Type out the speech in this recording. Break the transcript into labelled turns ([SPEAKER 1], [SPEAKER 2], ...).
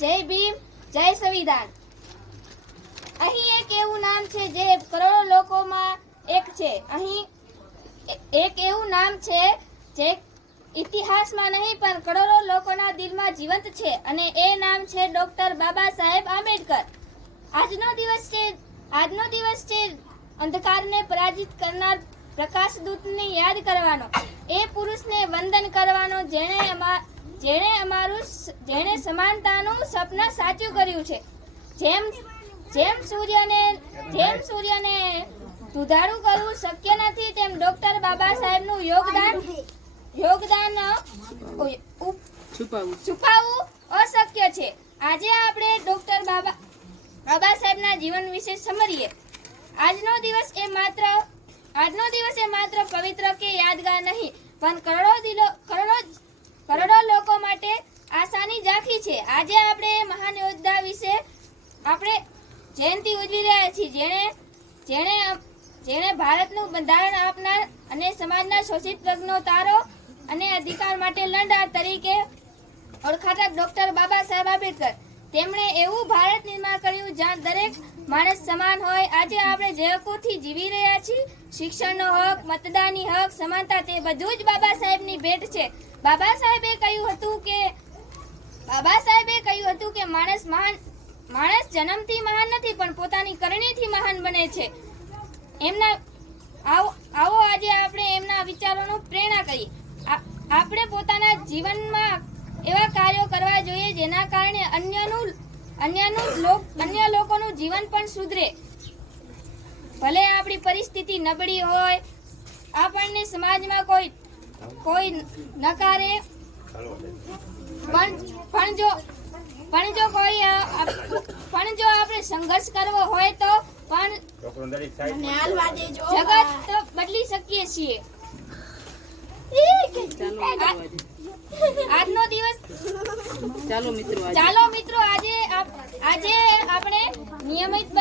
[SPEAKER 1] જય ભીમ, જય સંવિધાન. અહીં એક એવું નામ છે જે કરોડો લોકોમાં એક છે. અહીં એક એવું નામ છે જે ઇતિહાસમાં નહીં, પણ કરોડો લોકોના દિલમાં જીવંત છે અને એ નામ છે ડોક્ટર બાબા સાહેબ આંબેડકર. આજનો દિવસ છે, આજનો દિવસ છે અંધકારને પરાજિત કરનાર પ્રકાશ દૂતને યાદ કરવાનો. એ પુરુષને વંદન કરવાનો જેણે જેણે અમારું જેણે સમાનતાનું સપના સાચું કર્યું છે. જેમ જેમ સૂર્યને જેમ સૂર્યને સુધારું કરવું શક્ય નથી તેમ ડોક્ટર બાબા સાહેબનું યોગદાન યોગદાન ઉ- છુપાવવું અશક્ય છે. આજે આપણે ડોક્ટર બાબા બાબા સાહેબના જીવન વિશે સમરીએ. આજનો દિવસ એ માત્ર આજનો દિવસ એ માત્ર પવિત્ર કે યાદગાર નહીં પણ કરોડો દિલો કરોડો લોકો માટે આશાની ઝાંખી છે આજે આપણે મહાન યોદ્ધા વિશે આપણે જયંતિ ઉજવી રહ્યા છીએ. જેણે જેણે જેણે ભારતનું બંધારણ આપનાર અને સમાજના શોષિત વર્ગનો તારો અને અધિકાર માટે લડનાર તરીકે ઓળખાતા ડોક્ટર બાબા સાહેબ આંબેડકર. તેમણે એવું ભારત નિર્માણ કર્યું જ્યાં દરેક માણસ સમાન હોય. આજે આપણે જે હકોથી જીવી રહ્યા છીએ. શિક્ષણનો હક, મતદાનની હક, સમાનતા, તે બધું જ બાબા સાહેબની ભેટ છે. બાબા સાહેબે કહ્યું હતું કે, બાબા સાહેબે કહ્યું હતું કે માણસ મહાન માણસ જન્મથી મહાન નથી પણ પોતાની કરણીથી મહાન બને છે. એમના આવો આવો આજે આપણે એમના વિચારોનું પ્રેરણા કરીએ. આ- આપણે પોતાના જીવનમાં એવા કાર્યો કરવા જોઈએ જેના કારણે અન્યનું અન્યનું લોક અન્ય લોકોનું જીવન પણ સુધરે. ભલે આપણી પરિસ્થિતિ નબળી હોય આપણને સમાજમાં કોઈ કોઈ નકારે પણ પણ જો પણ જો કોઈ પણ જો આપણે સંઘર્ષ કરવો હોય તો પણ જગત તો બદલી શકીએ છીએ. આજનો દિવસ
[SPEAKER 2] ચાલો મિત્રો
[SPEAKER 1] ચાલો મિત્રો આજે આજે આપણે નિયમિત